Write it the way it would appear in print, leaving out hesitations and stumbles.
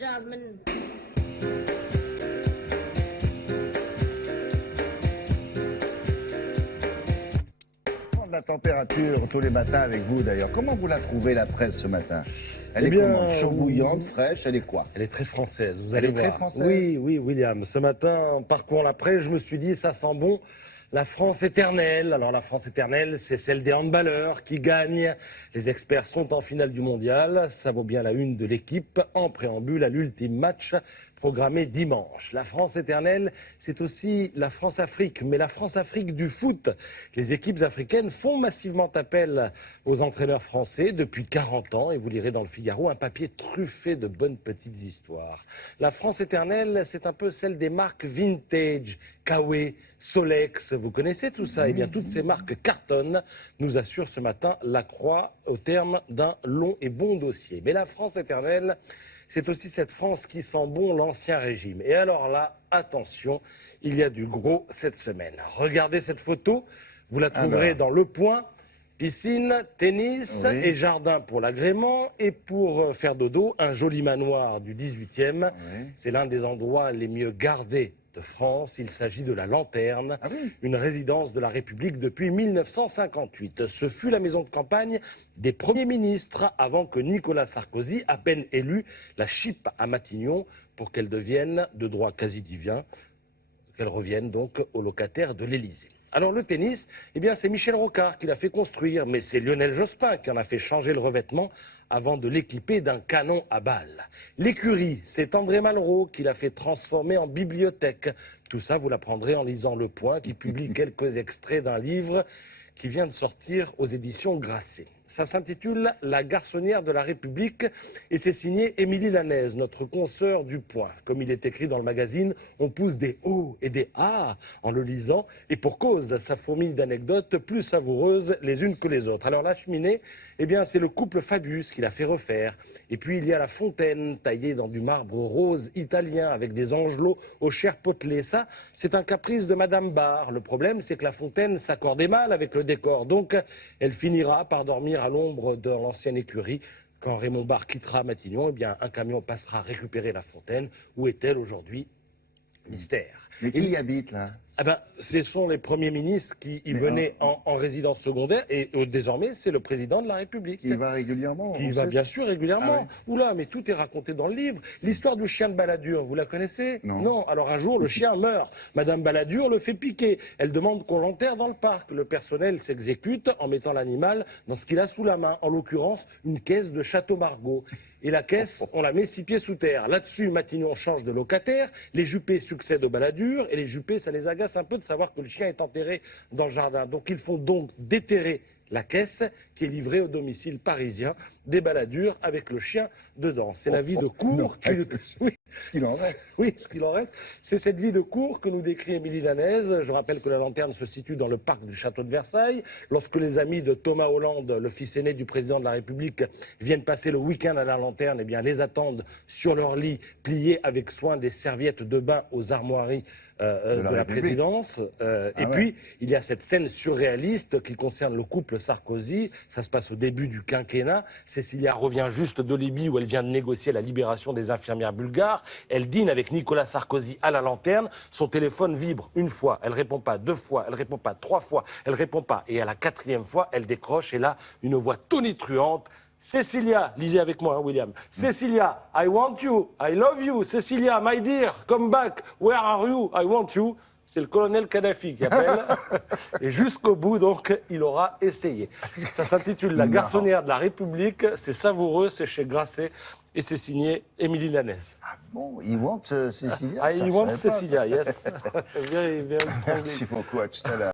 Jasmine. La température tous les matins avec vous d'ailleurs. Comment vous la trouvez la presse ce matin? Elle Eh est bien, comment? Chaud bouillante, fraîche, elle est quoi? Elle est très française, vous Elle allez est très voir. française. Oui, William. Ce matin, en parcourant la presse, je me suis dit, ça sent bon. La France éternelle. Alors la France éternelle, c'est celle des handballeurs qui gagnent. Les experts sont en finale du mondial. Ça vaut bien la une de l'équipe. En préambule à l'ultime match programmé dimanche. La France éternelle, c'est aussi la France-Afrique, mais la France-Afrique du foot. Les équipes africaines font massivement appel aux entraîneurs français depuis 40 ans, et vous lirez dans le Figaro un papier truffé de bonnes petites histoires. La France éternelle, c'est un peu celle des marques vintage, Kawe, Solex, vous connaissez tout ça? Eh bien, toutes ces marques cartonnent, nous assure ce matin La Croix, au terme d'un long et bon dossier. Mais la France éternelle, c'est aussi cette France qui sent bon l'Ancien Régime. Et alors là, attention, il y a du gros cette semaine. Regardez cette photo, vous la trouverez dans Le Point. Piscine, tennis et jardin pour l'agrément. Et pour faire dodo, un joli manoir du 18e. C'est l'un des endroits les mieux gardés de France. Il s'agit de la Lanterne, une résidence de la République depuis 1958. Ce fut la maison de campagne des premiers ministres avant que Nicolas Sarkozy, à peine élu, la chipe à Matignon pour qu'elle devienne de droit quasi divin, qu'elle revienne donc aux locataires de l'Élysée. Alors le tennis, eh bien c'est Michel Rocard qui l'a fait construire, mais c'est Lionel Jospin qui en a fait changer le revêtement avant de l'équiper d'un canon à balles. L'écurie, c'est André Malraux qui l'a fait transformer en bibliothèque. Tout ça, vous l'apprendrez en lisant Le Point, qui publie quelques extraits d'un livre qui vient de sortir aux éditions Grasset. Ça s'intitule La garçonnière de la République et c'est signé Émilie Lanèse, notre consoeur du Point. Comme il est écrit dans le magazine, on pousse des O et des A en le lisant et pour cause, ça fourmille d'anecdotes plus savoureuses les unes que les autres. Alors la cheminée, eh bien c'est le couple Fabius qui l'a fait refaire. Et puis il y a la fontaine taillée dans du marbre rose italien avec des angelots aux chairs potelées. Ça, c'est un caprice de Madame Barre. Le problème, c'est que la fontaine s'accordait mal avec le décor. Donc elle finira par dormir à l'ombre de l'ancienne écurie. Quand Raymond Barre quittera Matignon, eh bien, un camion passera récupérer la fontaine. Où est-elle aujourd'hui? Mystère. Mais qui y habite là? Eh ben, ce sont les premiers ministres qui y venaient en résidence secondaire et désormais c'est le président de la République. Qui va régulièrement? Qui va bien sûr régulièrement. Ah Oula, mais tout est raconté dans le livre. L'histoire du chien de Balladur, vous la connaissez? Non. Alors un jour, le chien meurt. Madame Balladur le fait piquer. Elle demande qu'on l'enterre dans le parc. Le personnel s'exécute en mettant l'animal dans ce qu'il a sous la main. En l'occurrence, une caisse de Château Margaux. Et la caisse, on la met 6 pieds sous terre. Là-dessus, Matignon change de locataire. Les Juppé succèdent aux Balladur. Et les Juppé, ça les agace un peu de savoir que le chien est enterré dans le jardin. Donc ils font donc déterrer la caisse qui est livrée au domicile parisien des Balladur avec le chien dedans. C'est la vie de cour qui... Oui. Ce qu'il en reste. Oui, ce qu'il en reste. C'est cette vie de cour que nous décrit Émilie Lanèse. Je rappelle que la Lanterne se situe dans le parc du château de Versailles. Lorsque les amis de Thomas Hollande, le fils aîné du président de la République, viennent passer le week-end à la Lanterne, eh bien, les attendent sur leur lit, pliés avec soin des serviettes de bain aux armoiries de la présidence. Puis, il y a cette scène surréaliste qui concerne le couple Sarkozy. Ça se passe au début du quinquennat. Cécilia revient juste de Libye où elle vient de négocier la libération des infirmières bulgares. Elle dîne avec Nicolas Sarkozy à la Lanterne. Son téléphone vibre une fois. Elle répond pas 2 fois. Elle répond pas 3 fois. Elle répond pas. Et à la 4e fois, elle décroche. Et là, une voix tonitruante. Cécilia, lisez avec moi, hein, William. Cécilia, I want you, I love you. Cécilia, my dear, come back. Where are you? I want you. C'est le colonel Kadhafi qui appelle. Et jusqu'au bout, donc, il aura essayé. Ça s'intitule La garçonnière de la République. C'est savoureux, c'est chez Grasset. Et c'est signé Émilie Lanèse. Ah bon, il want Cécilia? I want Cécilia, yes. Very, very strongly. Merci beaucoup, à tout à l'heure.